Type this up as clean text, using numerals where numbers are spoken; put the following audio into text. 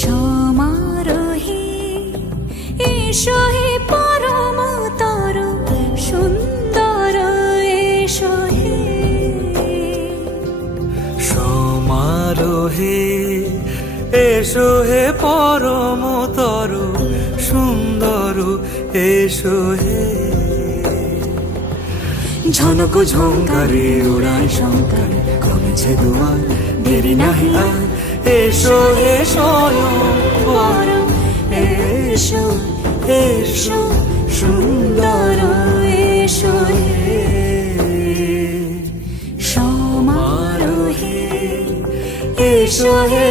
সমারোহে এসো হে পরমতর সুন্দর এসো হে। সমারোহে এসো হে পরমতর সুন্দর এসো হে। ঝনক ঝঙ্কারে ওড়ায় শঙ্কর কমেছে দুয়ার দেরি নাহি আর। এসো হে স্বয়ং বর এসো এসো সুন্দর এসো হে। সমারোহে এসো হে